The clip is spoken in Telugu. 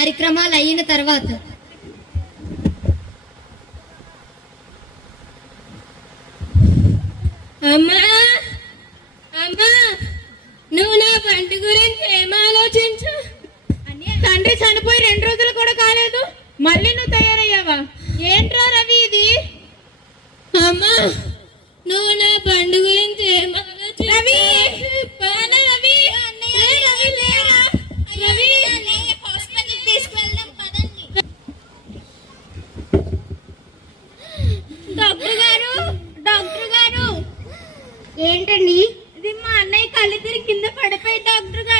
కార్యక్రమాలు అయిన తర్వాత. అమ్మా అమ్మా, నువ్వు నా బండి గురించి ఏం ఆలోచించు? తండ్రి చనిపోయి 2 రోజులు కూడా కాలేదు, మళ్ళీ నువ్వు తయారయ్యావా? ఏంట్రా రవి ఇది? అమ్మా, నువ్వు నా బండి గురించి ఏం ఆలోచించు? రవి రవి హాస్పిటల్ తీసుకువెళ్దాం పదండి. డాక్టర్ గారు, డాక్టర్ గారు. ఏంటండి? ఇది మా అన్నయ్య కళ్ళు తిరిగి కింద పడిపోయి డాక్టర్ గారు.